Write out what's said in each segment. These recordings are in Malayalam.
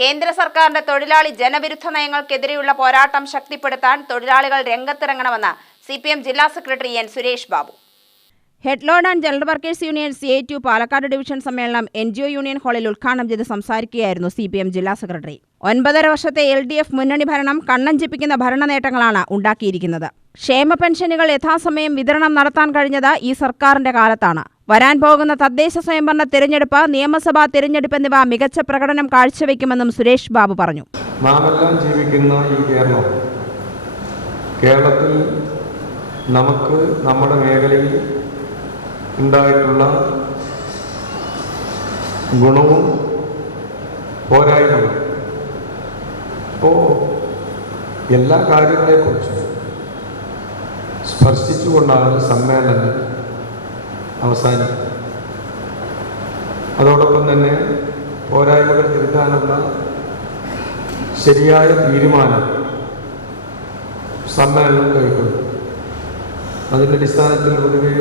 കേന്ദ്ര സർക്കാരിന്റെ തൊഴിലാളി ജനവിരുദ്ധ നയങ്ങൾക്കെതിരെയുള്ള പോരാട്ടം ശക്തിപ്പെടുത്താൻ തൊഴിലാളികൾ രംഗത്തിറങ്ങണമെന്ന് സി പി എം ജില്ലാ secretary N Suresh Babu. Headload and general workers union C I T U Palakkad division സമ്മേളനം എൻ ജി ഒ യൂണിയൻ ഹാളിൽ ഉദ്ഘാടനം ചെയ്ത് സംസാരിക്കുകയായിരുന്നു സി പി എം ജില്ലാ സെക്രട്ടറി. ഒൻപതര വർഷത്തെ എൽ ഡി എഫ് മുന്നണി ഭരണം കണ്ണഞ്ചിപ്പിക്കുന്ന ഭരണ നേട്ടങ്ങളാണ് ഉണ്ടാക്കിയിരിക്കുന്നത്. ക്ഷേമ പെൻഷനുകൾ യഥാസമയം വിതരണം നടത്താൻ കഴിഞ്ഞത് ഈ സർക്കാരിന്റെ കാലത്താണ്. വരാൻ പോകുന്ന തദ്ദേശ സ്വയംഭരണ തിരഞ്ഞെടുപ്പ് നിയമസഭാ തിരഞ്ഞെടുപ്പ് എന്നിവ മികച്ച പ്രകടനം കാഴ്ചവെക്കുമെന്നും സുരേഷ് ബാബു പറഞ്ഞു. നാമെല്ലാം ജീവിക്കുന്ന ഈ കേരളം കേരളത്തിൽ നമുക്ക് നമ്മുടെ മേഖലയിൽ ഉണ്ടായിട്ടുള്ള ഗുണവും പോരായ്മകളും. ഇപ്പോൾ എല്ലാ കാര്യങ്ങളെക്കുറിച്ചും സ്പർശിച്ചുകൊണ്ടാണ് സമ്മേളനം അവസാനിക്കുന്നത് അതോടൊപ്പം തന്നെ പോരായ്മകൾ തിരുത്താനുള്ള ശരിയായ തീരുമാനം സമ്മേളനം കൈക്കൊള്ളും. അതിന്റെ അടിസ്ഥാനത്തിൽ പൊതുവെ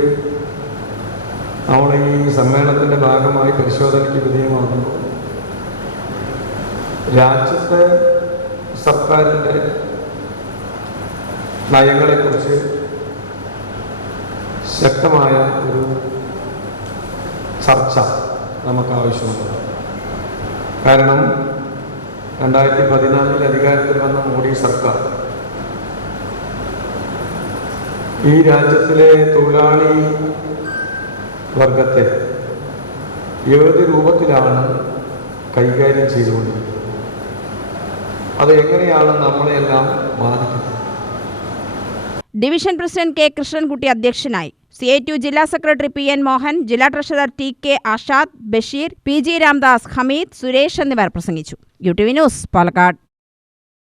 നമ്മൾ ഈ സമ്മേളനത്തിന്റെ ഭാഗമായി പരിശോധനയ്ക്ക് വിധേയമാകുമ്പോൾ രാജ്യത്തെ സർക്കാരിന്റെ നയങ്ങളെക്കുറിച്ച് ശക്തമായ ഒരു ചർച്ച നമുക്ക് ആവശ്യമുണ്ട് കാരണം രണ്ടായിരത്തി പതിനാലിൽ അധികാരത്തിൽ വന്ന മോഡി സർക്കാർ ഈ രാജ്യത്തിലെ തൊഴിലാളി വർഗത്തെ ഏത് രൂപത്തിലാണ് കൈകാര്യം ചെയ്തുകൊണ്ടിരിക്കുന്നത് അത് എങ്ങനെയാണ് നമ്മളെല്ലാം ബാധിക്കുന്നത്? ഡിവിഷൻ പ്രസിഡന്റ് കെ കൃഷ്ണൻകുട്ടി അധ്യക്ഷനായി. സി ഐ ടു ജില്ലാ സെക്രട്ടറി പി എൻ മോഹൻ ജില്ലാ treasurer T K Ashad Basheer P G Ramdas Hameed Suresh എന്നിവർ പ്രസംഗിച്ചു. U T V news Palakkad.